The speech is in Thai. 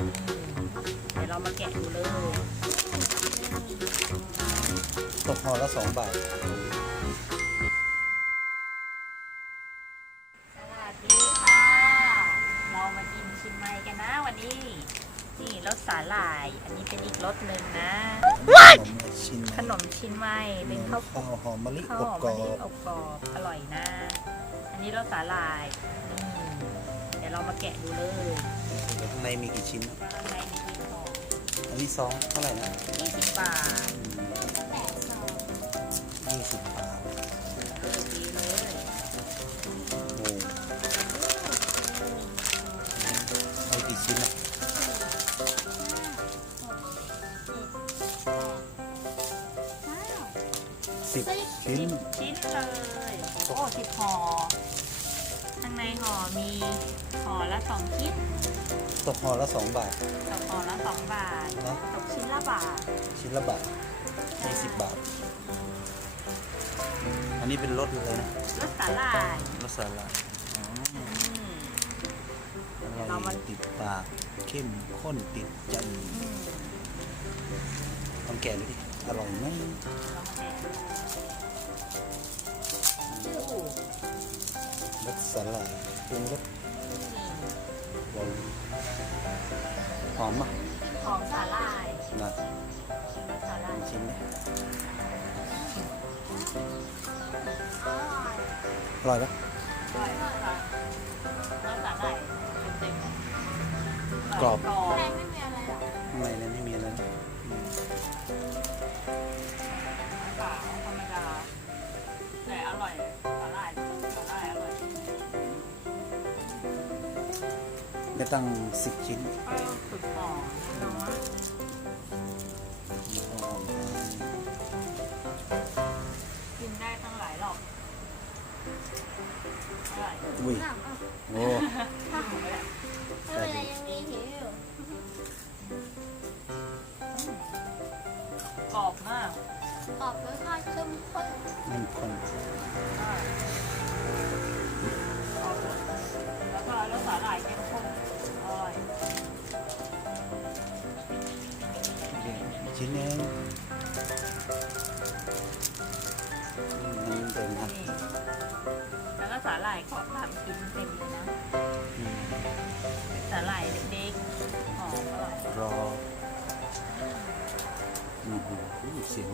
เดี๋ยวเรามาแกะดูเลย ตกห่อละ2 บาท สวัสดีค่ะ เรามากินชิมไมกันนะวันนี้ นี่รสสาหร่าย อันนี้เป็นอีกรสหนึ่งนะ ชิ้น ขนมชิ้นไม้เป็นข้าว หอมมะลิ ข้าว อ ห บ อม กร มะลิ อ อ บบ กรอบอร่อยนะ อันนี้รสสาหร่ายเดี๋ยวเรามาแกะดูเลย ข้างในมีกี่ชิ้น ข้างในมีกี่ห่อ อันนี้ซองเท่าไหร่นะ 20 บาท 20 บาท ดีเลย โอ้เอากี่ชิ้นอ่ะ10 ชิ้น ชิ้นเลยโอ้10 ห่อข้างในห่อมีห่อละ2ชิ้น ตกห่อละ2 บาท ตกห่อละ2 บาท นะ ตกชิ้นละบาท ชิ้นละบาท20 บาท อันนี้เป็นรสอะไรนะ รสสาหร่าย รสสาหร่ายอ๋อ อืม อร่อยติดปากเข้มข้นติดใจ อืม ลองแกะดูดิอร่อยไหม ลองแกะดู รสสาหร่ายเป็นรสหวานหอมมาก ของสาหร่าย นะ รสสาหร่าย ชิ้นนี้อร่อยปะ อร่อยค่ะรสสาหร่ายเต็มๆ กรอบ กรอบ แป้งไม่มีอะไรหรอก ข้างในนั้นไม่มีอะไรนะอืม ขาวธรรมดาแต่อร่อยสาหร่ายอร่อย ได้ตั้ง10 ชิ้น ก็สุดหอมนะน้อง หอม กินได้ตั้งหลายรอบอร่อย อุ้ย หนังอ่ะ โอ้ ไม่เป็นไรยังมีหิวอยู่ กรอบมาก กรอบรสชาติเข้มข้น มันคน แล้วก็รสสาหร่ายเข้มข้นอร่อย ชิ้นนึงนี่เต็มนะ นี่แล้วก็สาหร่ายขอบ3 ชิ้นเต็มเลยนะ อืม สาหร่ายเด็กๆหอมอร่อย รออืมเสียง